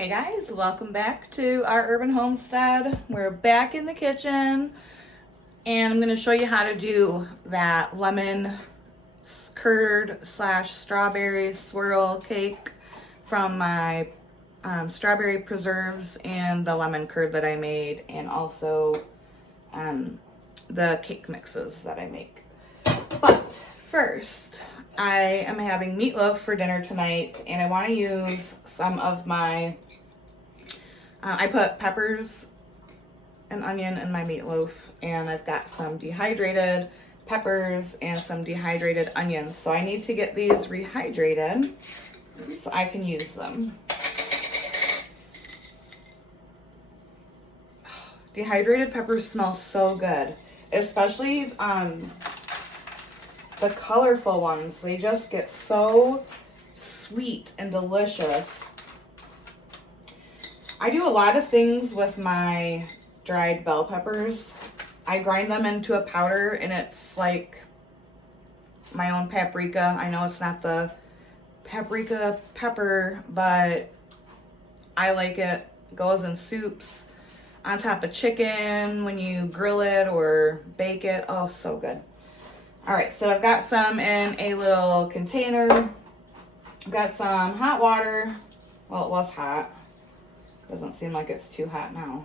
Hey guys, welcome back to our urban homestead. We're back in the kitchen and I'm going to show you how to do that lemon curd slash strawberry swirl cake from my strawberry preserves and the lemon curd that I made, and also the cake mixes that I make. But first, I am having meatloaf for dinner tonight, and I want to use some of my, I put peppers and onion in my meatloaf, and I've got some dehydrated peppers and some dehydrated onions. So I need to get these rehydrated so I can use them. Dehydrated peppers smell so good, especially the colorful ones. They just get so sweet and delicious. I do a lot of things with my dried bell peppers. I grind them into a powder, and it's like my own paprika. I know it's not the paprika pepper, but I like it. Goes in soups, on top of chicken when you grill it or bake it. Oh, so good. All right, so I've got some in a little container. I've got some hot water. Well, it was hot. Doesn't seem like it's too hot now.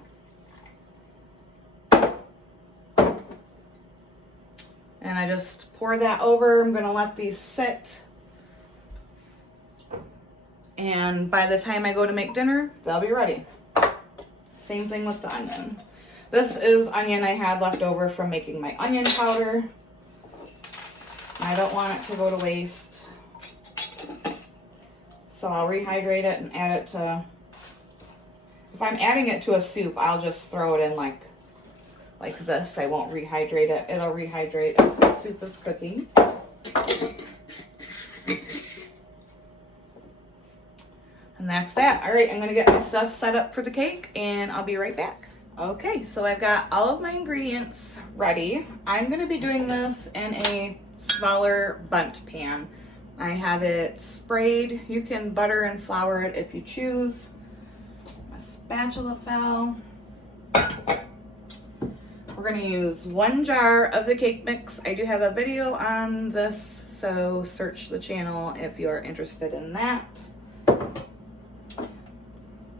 And I just pour that over. I'm gonna let these sit. And by the time I go to make dinner, they'll be ready. Same thing with the onion. This is onion I had left over from making my onion powder. I don't want it to go to waste. So I'll rehydrate it and add it to, if I'm adding it to a soup, I'll just throw it in like this. I won't rehydrate it. It'll rehydrate as the soup is cooking. And that's that. All right, I'm gonna get my stuff set up for the cake and I'll be right back. Okay, so I've got all of my ingredients ready. I'm gonna be doing this in a smaller bundt pan. I have it sprayed. You can butter and flour it if you choose. My spatula fell. We're gonna use 1 jar of the cake mix. I do have a video on this, so search the channel if you're interested in that.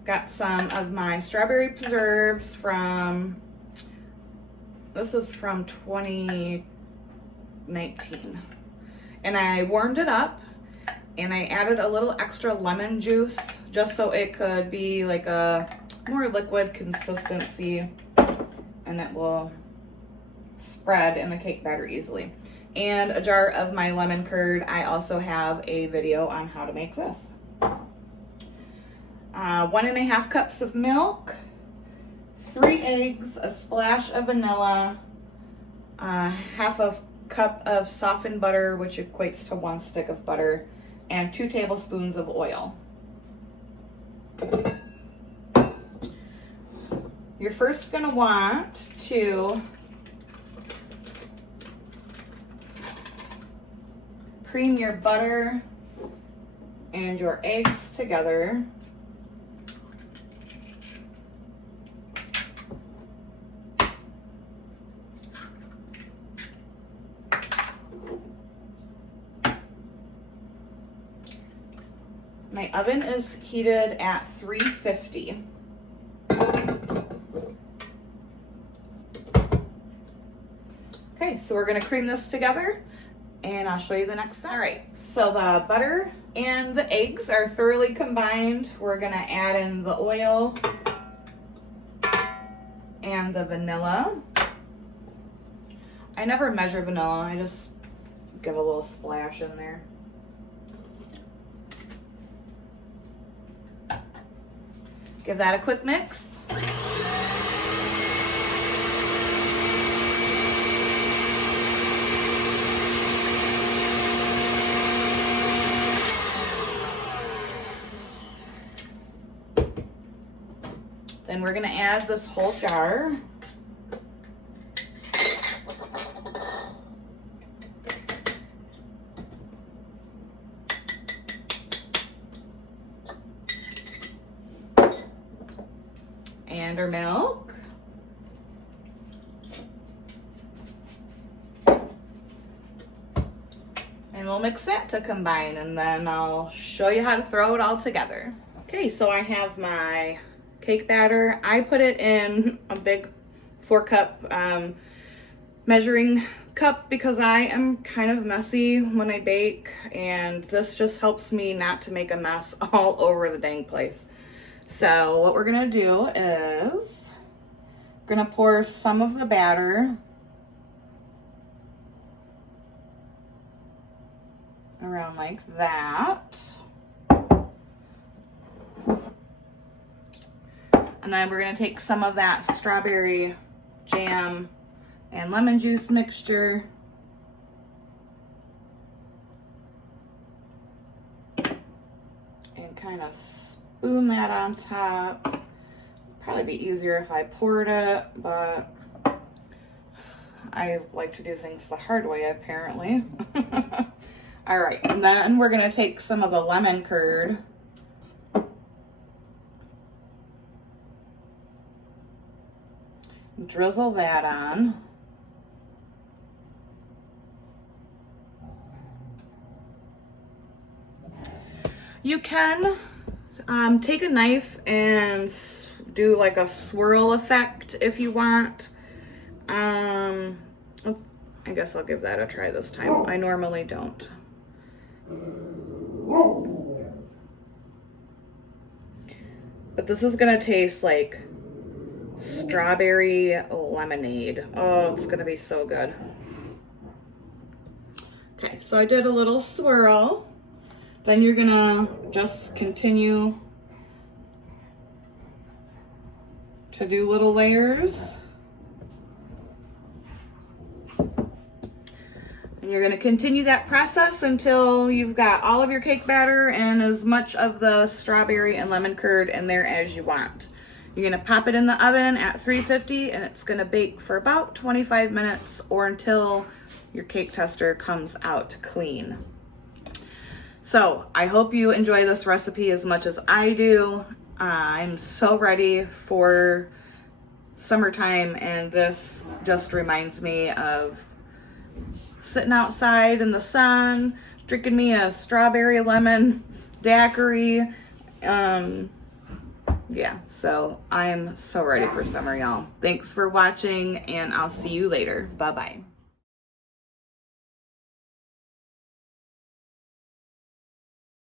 Got some of my strawberry preserves from, this is from 2019. And I warmed it up and I added a little extra lemon juice just so it could be like a more liquid consistency and it will spread in the cake batter easily. And a jar of my lemon curd. I also have a video on how to make this. 1.5 cups of milk, 3 eggs, a splash of vanilla, half a cup of softened butter, which equates to 1 stick of butter, and 2 tablespoons of oil. You're first going to want to cream your butter and your eggs together. My oven is heated at 350. Okay, so we're gonna cream this together and I'll show you the next step. All right, so the butter and the eggs are thoroughly combined. We're gonna add in the oil and the vanilla. I never measure vanilla, I just give a little splash in there. Give that a quick mix. Then we're gonna add this whole jar. and our milk. And we'll mix that to combine, and then I'll show you how to throw it all together. Okay, so I have my cake batter. I put it in a big 4-cup measuring cup because I am kind of messy when I bake, and this just helps me not to make a mess all over the dang place. So what we're gonna do is we're gonna pour some of the batter around like that. And then we're gonna take some of that strawberry jam and lemon juice mixture and kind of spoon that on top. Probably be easier if I poured it, but I like to do things the hard way apparently. All right, and then we're gonna take some of the lemon curd and drizzle that on. You can take a knife and do like a swirl effect if you want. I guess I'll give that a try this time. I normally don't. But this is gonna taste like strawberry lemonade. Oh, it's gonna be so good. Okay, so I did a little swirl. Then you're gonna just continue to do little layers. And you're gonna continue that process until you've got all of your cake batter and as much of the strawberry and lemon curd in there as you want. You're gonna pop it in the oven at 350 and it's gonna bake for about 25 minutes or until your cake tester comes out clean. So I hope you enjoy this recipe as much as I do. I'm so ready for summertime, and this just reminds me of sitting outside in the sun, drinking me a strawberry lemon daiquiri. Yeah, so I am so ready for summer, y'all. Thanks for watching, and I'll see you later. Bye-bye.